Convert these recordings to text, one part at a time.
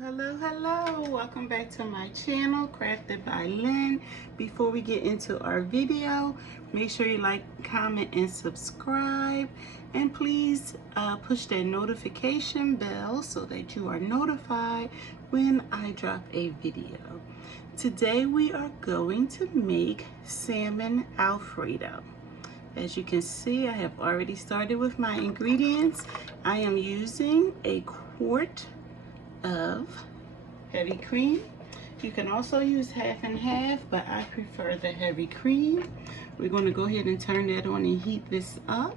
Hello. Welcome back to my channel, Crafted by Lynn. Before we get into our video, make sure you like, comment, and subscribe. And please push that notification bell so that you are notified when I drop a video. Today we are going to make Salmon Alfredo. As you can see, I have already started with my ingredients. I am using a quart of heavy cream. You can also use half and half, but I prefer the heavy cream. We're going to go ahead and turn that on and heat this up.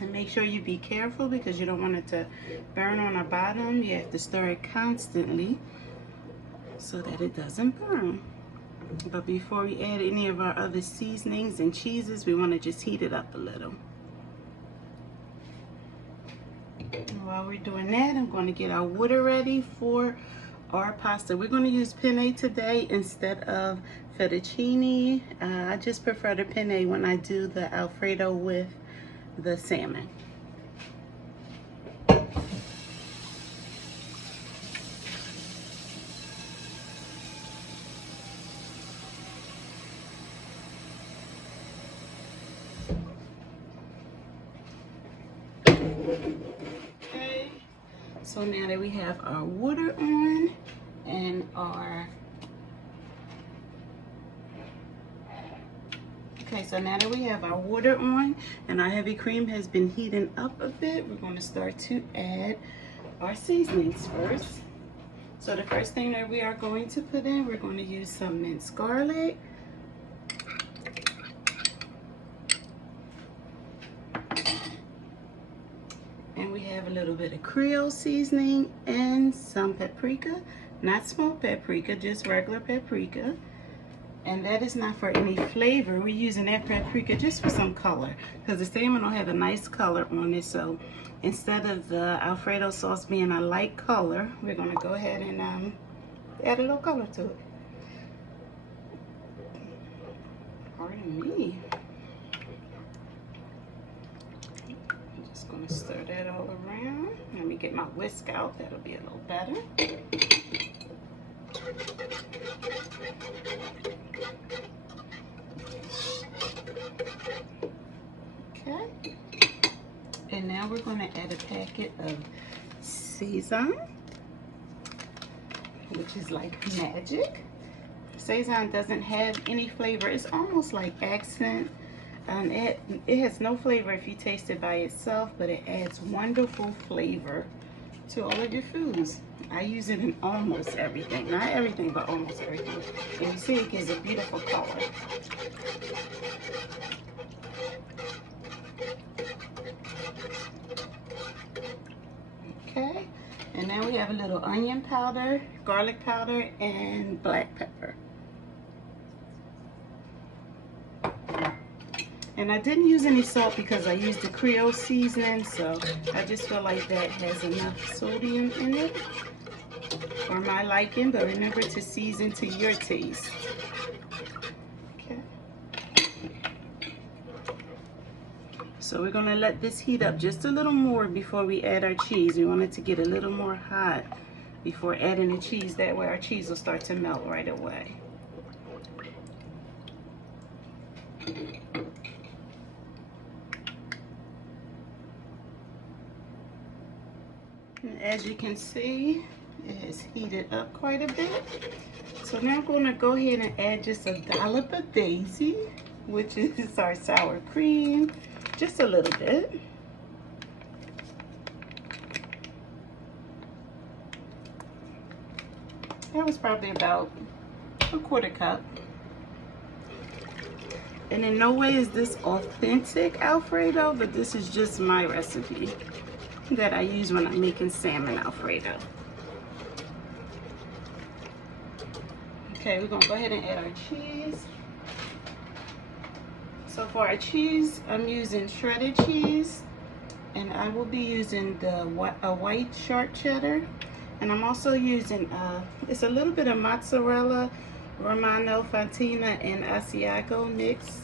And make sure you be careful because you don't want it to burn on the bottom. You have to stir it constantly so that it doesn't burn. But before we add any of our other seasonings and cheeses, we want to just heat it up a little. And while we're doing that, I'm going to get our water ready for our pasta. We're going to use penne today instead of fettuccine. I just prefer the penne when I do the Alfredo with the salmon. Okay, so now that we have our water on and our water on and our heavy cream has been heating up a bit, we're going to start to add our seasonings first. So the first thing that we are going to put in, we're going to use some minced garlic. And we have a little bit of Creole seasoning and some paprika, not smoked paprika, just regular paprika. And that is not for any flavor. We're using that paprika just for some color because the salmon will have a nice color on it. So instead of the Alfredo sauce being a light color, we're going to go ahead and add a little color to it. Pardon me. Going to stir that all around. Let me get my whisk out. That'll be a little better. Okay. And now we're going to add a packet of Seasonings, which is like magic. Seasonings doesn't have any flavor. It's almost like accent. It has no flavor if you taste it by itself, but it adds wonderful flavor to all of your foods. I use it in almost everything. Not everything, but almost everything. And you see it gives a beautiful color. Okay, and now we have a little onion powder, garlic powder, and black pepper. And I didn't use any salt because I used the Creole seasoning, so I just feel like that has enough sodium in it for my liking, but remember to season to your taste. Okay. So we're gonna let this heat up just a little more before we add our cheese. We want it to get a little more hot before adding the cheese. That way our cheese will start to melt right away. As you can see, it has heated up quite a bit. So now I'm going to go ahead and add just a dollop of daisy, which is our sour cream, just a little bit. That was probably about a quarter cup. And in no way is this authentic Alfredo, but this is just my recipe that I use when I'm making salmon Alfredo. Okay, we're gonna go ahead and add our cheese. So for our cheese, I'm using shredded cheese, and I will be using a white sharp cheddar, and I'm also using it's a little bit of mozzarella, Romano, Fontina, and Asiago mix.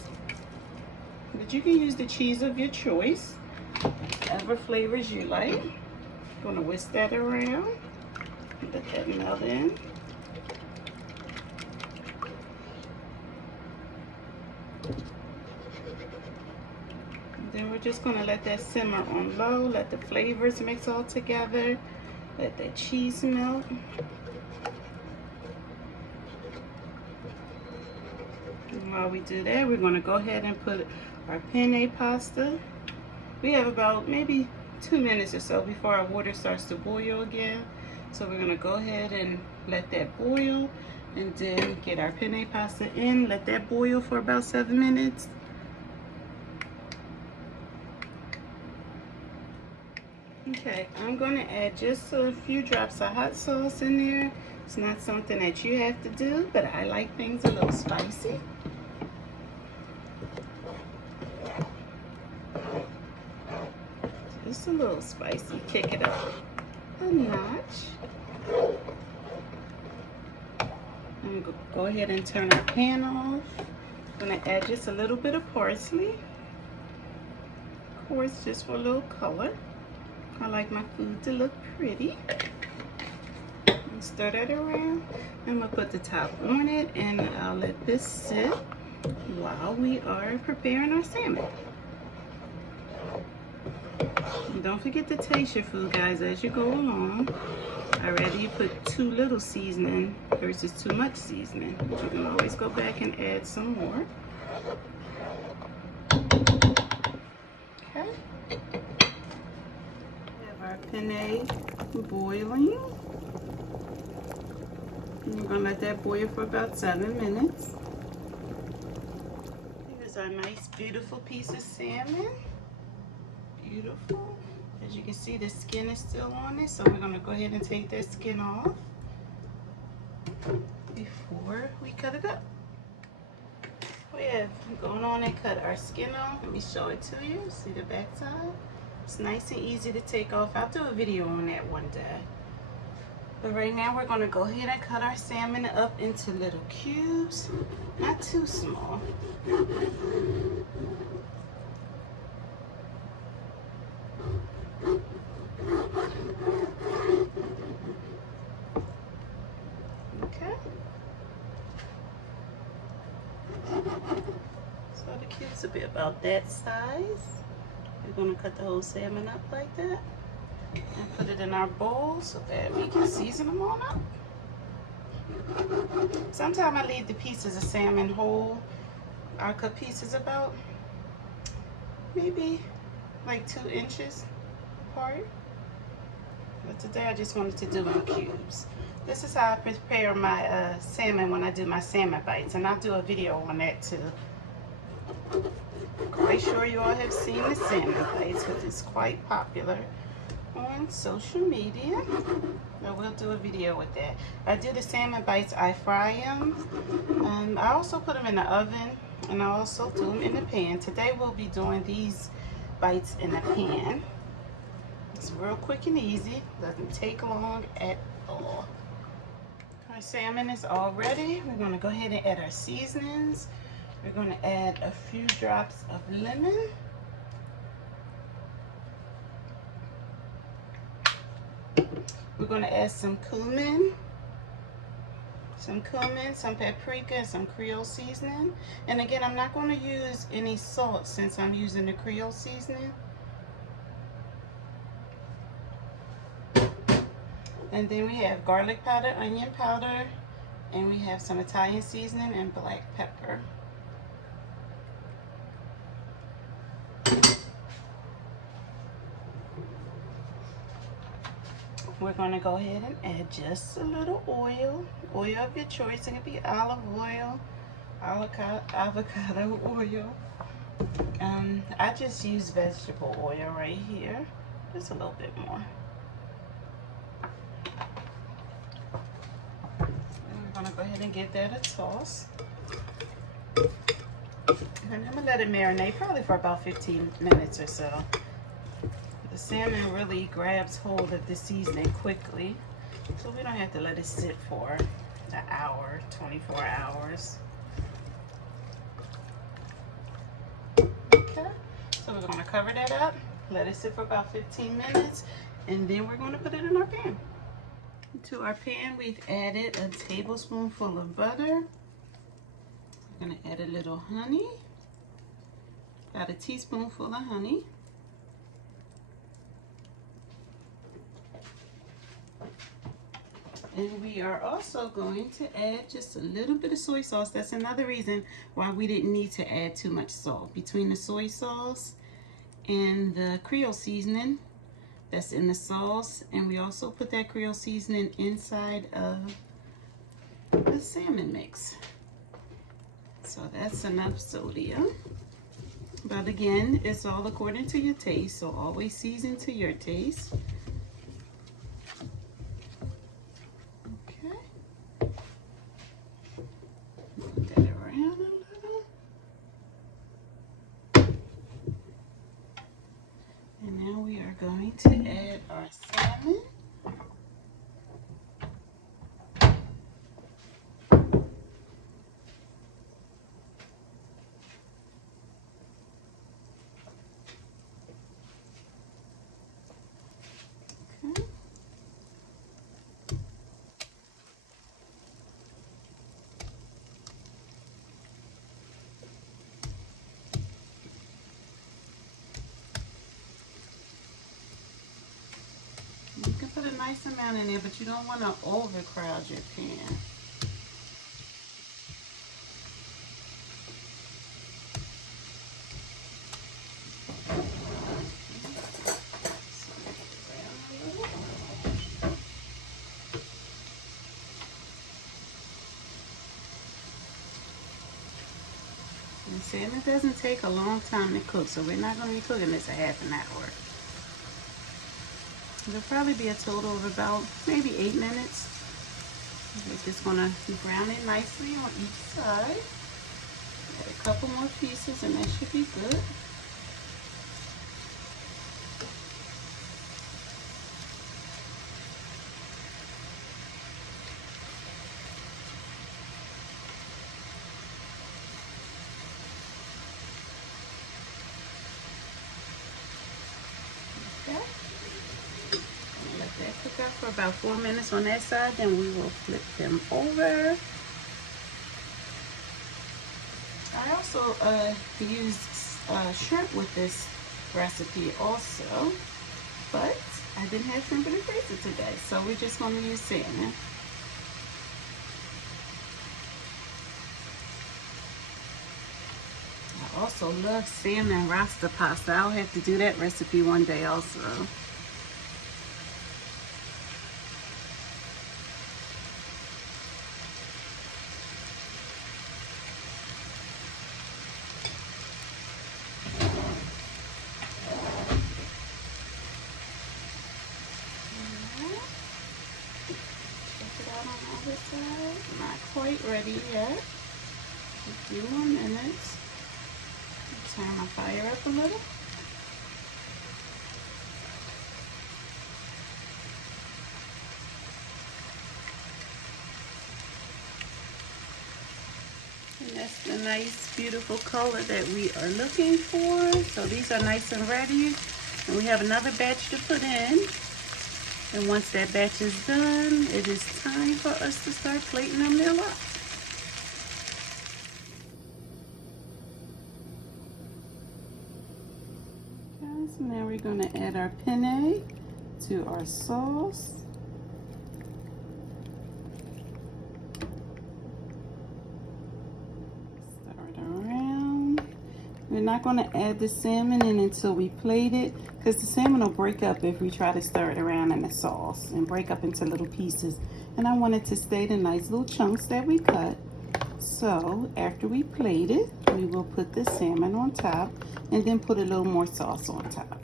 But you can use the cheese of your choice, whatever flavors you like. going to whisk that around. Let that melt in. And then we're just going to let that simmer on low. Let the flavors mix all together. Let that cheese melt. And while we do that, we're going to go ahead and put our penne pasta. We have about maybe 2 minutes or so before our water starts to boil again. So we're going to go ahead and let that boil and then get our penne pasta in. Let that boil for about 7 minutes. Okay, I'm going to add just a few drops of hot sauce in there. It's not something that you have to do, but I like things a little spicy. Just a little spicy. Kick it up a notch. I'm going to go ahead and turn our pan off. I'm going to add just a little bit of parsley. Of course, just for a little color. I like my food to look pretty. And stir that around. I'm going to put the top on it and I'll let this sit while we are preparing our salmon. And don't forget to taste your food, guys, as you go along. I'd rather you put too little seasoning versus too much seasoning. But you can always go back and add some more. Okay. We have our penne boiling. And we're going to let that boil for about 7 minutes. Here's our nice, beautiful piece of salmon. Beautiful. As you can see, the skin is still on it, so we're going to go ahead and take that skin off before we cut it up. We have gone on and cut our skin off. Let me show it to you. See the back side? It's nice and easy to take off. I'll do a video on that one day. But right now we're going to go ahead and cut our salmon up into little cubes, not too small. Okay. So the cubes will be about that size. We're going to cut the whole salmon up like that and put it in our bowl so that we can season them on up. Sometimes I leave the pieces of salmon whole. I cut pieces about maybe like 2 inches apart. But today I just wanted to do them in cubes. This is how I prepare my salmon when I do my salmon bites, and I'll do a video on that too. Quite sure you all have seen the salmon bites, because it's quite popular on social media. So we'll do a video with that. I do the salmon bites, I fry them. I also put them in the oven, and I also do them in the pan. Today we'll be doing these bites in the pan. It's real quick and easy. Doesn't take long at all. Our salmon is all ready. We're going to go ahead and add our seasonings. We're going to add a few drops of lemon. We're going to add some cumin, some paprika, and some Creole seasoning. And again, I'm not going to use any salt since I'm using the Creole seasoning. And then we have garlic powder, onion powder, and we have some Italian seasoning and black pepper. We're going to go ahead and add just a little oil of your choice. It can be olive oil, avocado oil. I just use vegetable oil right here, just a little bit more. I'm going to go ahead and give that a toss. And I'm going to let it marinate probably for about 15 minutes or so. The salmon really grabs hold of the seasoning quickly, so we don't have to let it sit for an hour, 24 hours. Okay, so we're going to cover that up, let it sit for about 15 minutes, And then we're going to put it in our pan. To our pan, we've added a tablespoonful of butter. We're going to add a little honey. About a teaspoonful of honey. And we are also going to add just a little bit of soy sauce. That's another reason why we didn't need to add too much salt. Between the soy sauce and the Creole seasoning that's in the sauce, and we also put that Creole seasoning inside of the salmon mix. So that's enough sodium. But again, it's all according to your taste, so always season to your taste. Going to add our salmon. Okay. You can put a nice amount in there, but you don't want to overcrowd your pan. And salmon doesn't take a long time to cook, so we're not going to be cooking this a half an hour. It'll probably be a total of about maybe 8 minutes. We're just going to brown it nicely on each side. Add a couple more pieces and that should be good. Okay. Let that cook out for about 4 minutes on that side, then we will flip them over. I also used shrimp with this recipe also, but I didn't have shrimp in the freezer today, so we're just going to use salmon. I also love salmon rasta pasta. I'll have to do that recipe one day also. Not quite ready yet. A few more minutes. Turn my fire up a little. And that's the nice, beautiful color that we are looking for. So these are nice and ready. And we have another batch to put in. And once that batch is done, it is time for us to start plating them meal up. Okay, so now we're going to add our penne to our sauce. Stir it around. We're not going to add the salmon in until we plate it, because the salmon will break up if we try to stir it around in the sauce and break up into little pieces. And I want it to stay the nice little chunks that we cut. So after we plate it, we will put the salmon on top and then put a little more sauce on top.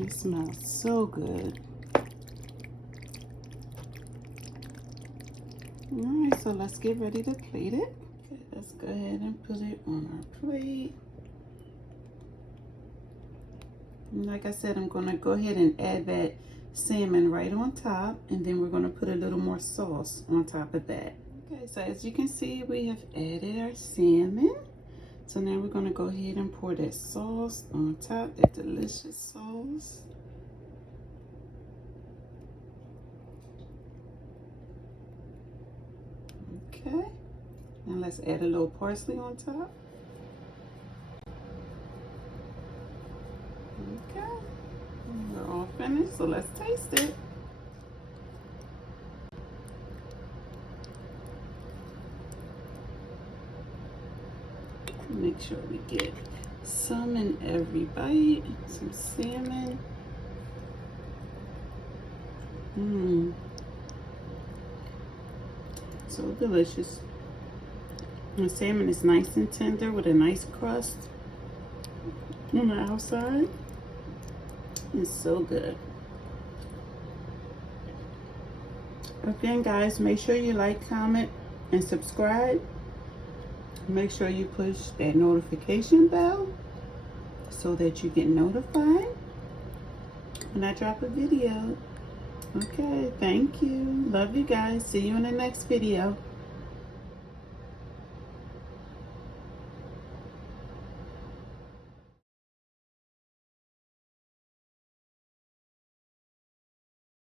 It smells so good. All right, so let's get ready to plate it. Okay, let's go ahead and put it on our plate. And like I said, I'm going to go ahead and add that salmon right on top, and then we're going to put a little more sauce on top of that. Okay, so as you can see, we have added our salmon. So now we're going to go ahead and pour that sauce on top, that delicious sauce. Okay, now let's add a little parsley on top. Okay, we're all finished, so let's taste it. Make sure we get some in every bite. Some salmon. So delicious. The salmon is nice and tender with a nice crust on the outside. It's so good. Again, guys, make sure you like, comment, and subscribe. Make sure you push that notification bell so that you get notified when I drop a video. Okay, thank you. Love you guys. See you in the next video.